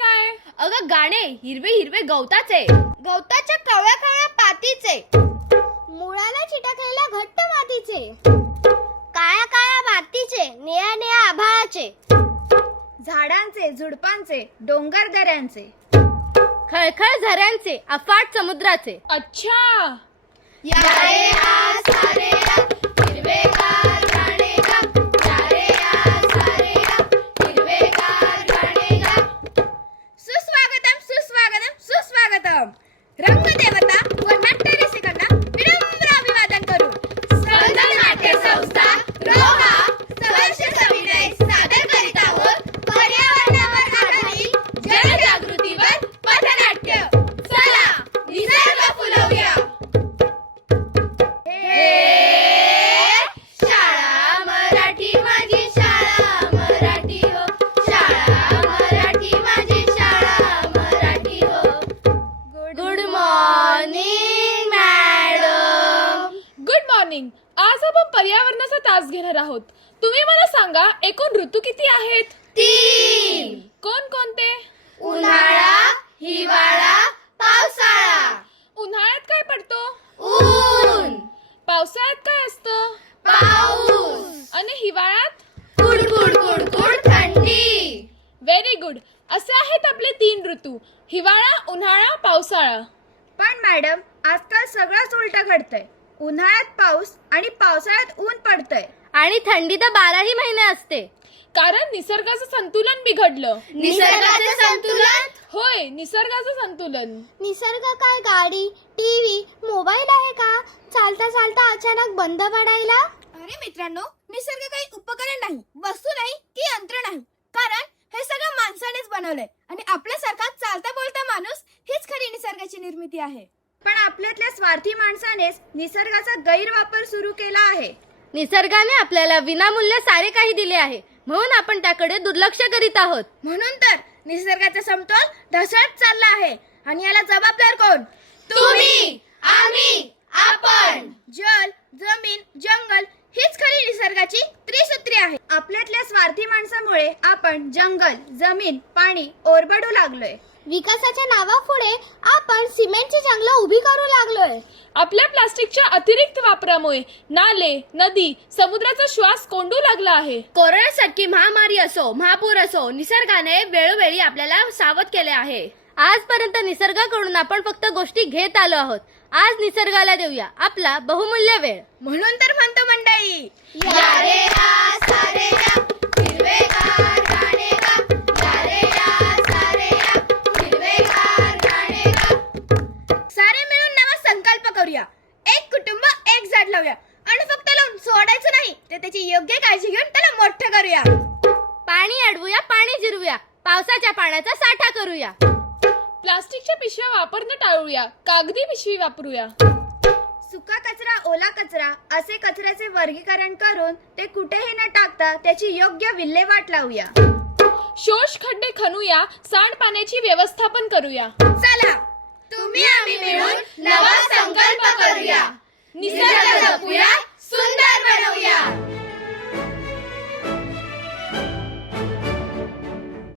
काय? अगं गाणे हिरवे हिरवे गवताचे, गवताच्या कवळ्या कवळ्या पातीचे, मुळाला चिटकलेल्या घट्ट मातीचे, काळ्या काळ्या मातीचे, निळ्या निळ्या आभाळाचे, झाडांचे, झुडपांचे, डोंगर दऱ्यांचे, खळखळ झऱ्यांचे, अफाट समुद्राचे. अच्छा, या रे या सारे या, हिरवेगार गाणे गा, या रे या सारे या, हिरवेगार गाणे गा. सुस्वागतम सुस्वागतम सुस्वागतम. रंगदेवता व नाट्य रसिकांना विनम्र अभिवादन करू. स्पंदन नाट्य संस्था रोहा सहर्ष सविनय सादर करीत आहोत पर्यावरणावर आधारित जनजागृतीवर पथनाट्य. चला निसर्ग फुलवूया. शाळा मराठी माझी शाळा मराठी हो, शाळा मराठी माझी शाळा मराठी हो. Good morning madam. Good morning. आज आपण पर्यावरणाचा तास घेणार आहोत. तुम्ही मला सांगा, एकूण ऋतू किती आहेत? 3. कोणकोणते? उन्हाळा, हिवाळा, पावसाळा. उन्हाळ्यात काय पडतो? ऊन, पावसाळ्यात काय असतं? पाऊस, आणि हिवाळ्यात? कुडकुड कुडकुड थंडी. Very good. असे आहेत आपले 3 ऋतू, हिवाळा, उन्हाळा, पावसाळा. पण मॅडम, आजकाल सगळंच उलट घडतंय. उन्हाळ्यात पाऊस आणि पावसाळ्यात ऊन पडतंय. आणि थंडी तर 12ही महिने असते. कारण निसर्गाचं संतुलन बिघडलं. निसर्गाचे संतुलन. होय, निसर्गाचं संतुलन. निसर्ग काय गाडी, टीव्ही, मोबाईल आहे का चालता चालता अचानक बंद पडायला? अरे मित्रांनो, निसर्ग काही उपकरण नाही, वस्तू नाही की यंत्र नाही. कारण हे सगळं माणसानेच बनवलंय आणि आपल्यासारखा चालता बोलता माणूस हीच खरी निसर्गाची निर्मिती आहे. पण आपल्यातल्या स्वार्थी माणसानेच निसर्गाचा गैरवापर सुरू केला आहे. निसर्गाने आपल्याला विनामूल्य सारे काही दिले आहे, म्हणून आपण त्याकडे दुर्लक्ष करीत आहोत. म्हणून तर निसर्गाचा समतोल ढासळत चालला आहे. आणि याला जबाबदार कोण? तुम्ही, आम्ही, आपण. जल, जमीन, जंगल हीच खरी निसर्गाची त्रिसूत्री आहे. आपल्यातल्या स्वार्थी माणसामुळे आपण जंगल, जमीन, पाणी ओरबडू लागलोय. विकासाच्या नावापुढे आपण सिमेंटची जंगलं उभी करू लागलोय. आपल्या प्लास्टिकच्या अतिरिक्त वापरामुळे नाले, नदी, समुद्राचा श्वास कोंडू लागला आहे. कोरोनासारखी महामारी असो, महापूर असो, निसर्गाने वेळोवेळी आपल्याला सावध केले आहे. आजपर्यंत निसर्गाकडून आपण फक्त गोष्टी घेत आलो आहोत. आज निसर्गाला देऊया आपला बहुमूल्य वेळ. म्हणून तर म्हणतो मंडळी, या रे या सारे या, हिरवेगार गाणे गा, या रे या सारे या, हिरवेगार गाणे गा. सारे मिळून नवा संकल्प करूया. एक कुटुंब, एक झाड लावूया. आणि फक्त लावून सोडायचं नाही, तर त्याची योग्य काळजी घेऊन त्याला मोठं करूया. पाणी अडवूया, पाणी जिरवूया, पावसाच्या पाण्याचा साठा करूया. प्लास्टिकच्या पिशव्या वापरणं टाळूया, कागदी पिशवी वापरूया. सुका कचरा, ओला कचरा असे कचऱ्याचे वर्गीकरण करून ते कुठेही न टाकता त्याची योग्य विल्हेवाट लावूया. शोष खड्डे खणूया, सांडपाण्याची व्यवस्थापन करूया. चला तुम्ही आम्ही मिळून नवा संकल्प करूया. निसर्ग जपूया, सुंदर बनवूया.